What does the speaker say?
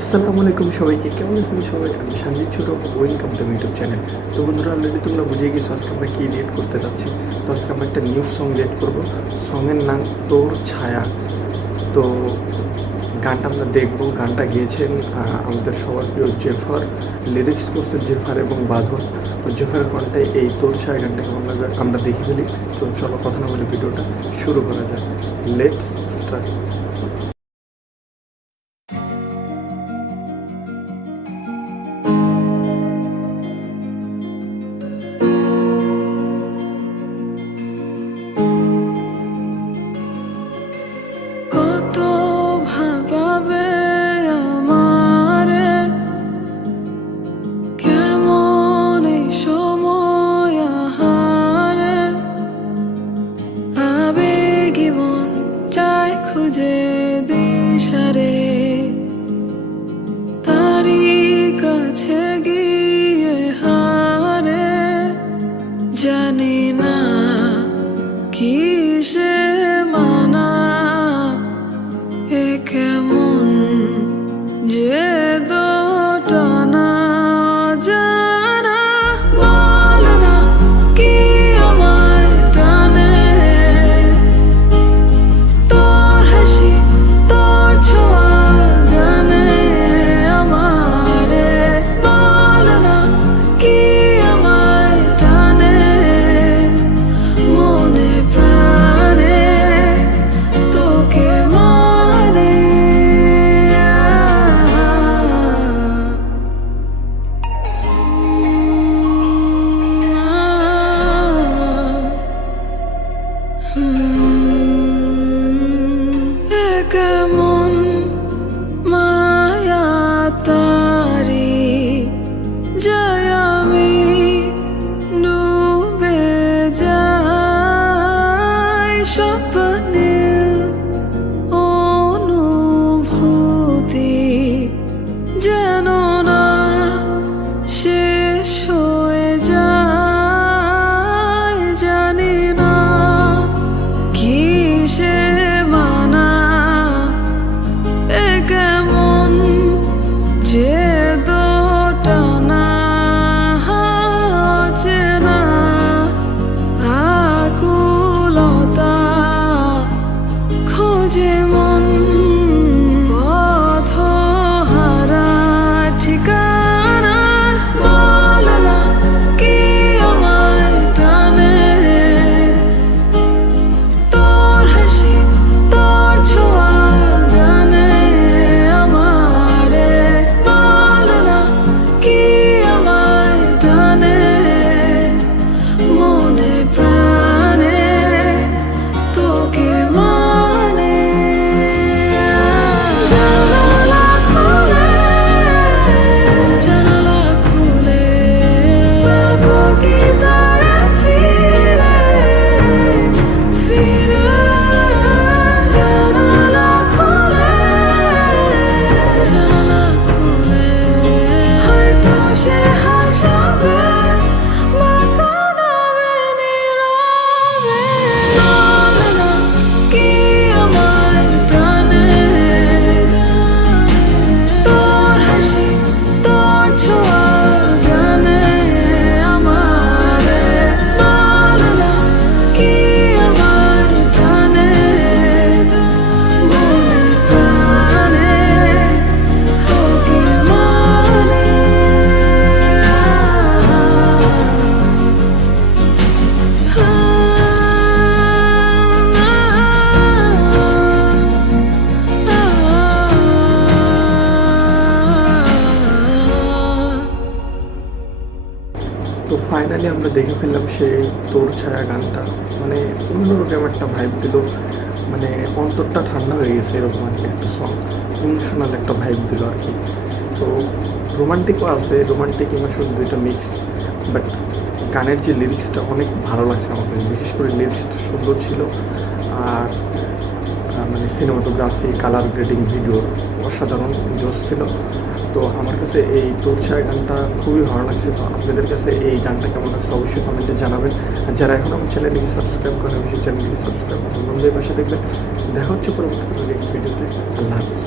আসসালামু আলাইকুম সবাইকে, কেমন আছেন সবাই? আমি সঞ্জিত ছোট, ওয়েলকাম টু ইউটিউব চ্যানেল। তো বন্ধুরা, অলরেডি তোমরা বুঝে গেছো আজকে আমরা কী রিয়েট করতে যাচ্ছি। তো আজকে আমরা একটা নিউ সং রিয়েট করবো। সঙের নাম তোর ছায়া। তো গানটা আমরা দেখবো। গানটা গেয়েছেন আমাদের সবার প্রিয় জেফার, লিরিক্স করছে জেফার এবং বাঁধন। তো জেফারের কণ্ঠে এই তোর ছায়া গানটা কেমন লাগবে আমরা দেখে ফেলি। তো চলো কথা না বলে ভিডিওটা শুরু করা যায়। Let's start. কত ভাবাবে আমারে, কেমন এই সময় আহারে, আবেগী মন চায় খুঁজে দিশারে, তারি কাছে গিয়ে হারে, জানি না কিসে মানা, এ কেমন যে দোটানা জানা, বল না কি আমায় টানে, তোর হাসি তোর ছোঁয়া জানে আমারে, বল না কি আমায় টানে, মনে প্রাণে তোকে মানে। কেমন মায়া তারি, যাই আমি ডুবে যাই স্বপ্নের অনুভূতি, যেন না শেষ হয়ে যায়, জানি না কিসে মানা, এ কেমন যে দোটানা, চেনা আকুলতা খোঁজে মন, পথহারা ঠিকানা, বল না কি আমায় টানে, তোর হাসি তোর ছোঁয়া জানে আমারে, বল না কি আমায় টানে, মনে প্রাণে তোকে মানে। জানালা খুলে, জানালা খুলে পাবো কি তারা ফিরে ফিরে, জানালা খুলে, জানালা খুলে হয়তো সে হাসবে বা কাঁদাবে নীরবে, বল না কি আমায় টানে, তোর হাসি তোর ছোঁয়া জানে আমারে, বল না কি আমায় টানে, মনে প্রাণে তোকে মানে। তো ফাইনালি আমরা দেখে ফেললাম সেই তোর ছায়া গানটা। মানে অন্যরকম একটা ভাইব দিল, মানে অন্তরটা ঠান্ডা হয়ে গেছে এরকম আর কি একটা সং। ইমোশনাল একটা ভাইব দিল আর কি। তো রোমান্টিকও আছে, রোমান্টিক ইমোশন দুইটা মিক্স। বাট গানের যে লিরিক্সটা অনেক ভালো লাগছে আমাকে, বিশেষ করে লিরিক্সটা সুন্দর ছিল। আর মানে সিনেমাটোগ্রাফি, কালার গ্রেডিং, ভিডিও অসাধারণ জোশ ছিল। তো আমার কাছে এই তোর ছায়া গানটা খুবই ভালো লাগছে। তো আপনাদের কাছে এই গানটা কেমন লাগছে অবশ্যই কমেন্টে জানাবেন। আর যারা এখন আমার চ্যানেলটিকে সাবস্ক্রাইব করেন অবশ্যই চ্যানেলটিকে সাবস্ক্রাইব করুন, বন্ধুদের পাশে দেখবেন। দেখা হচ্ছে পরবর্তী ভিডিওতে। আল্লাহ হাফিজ।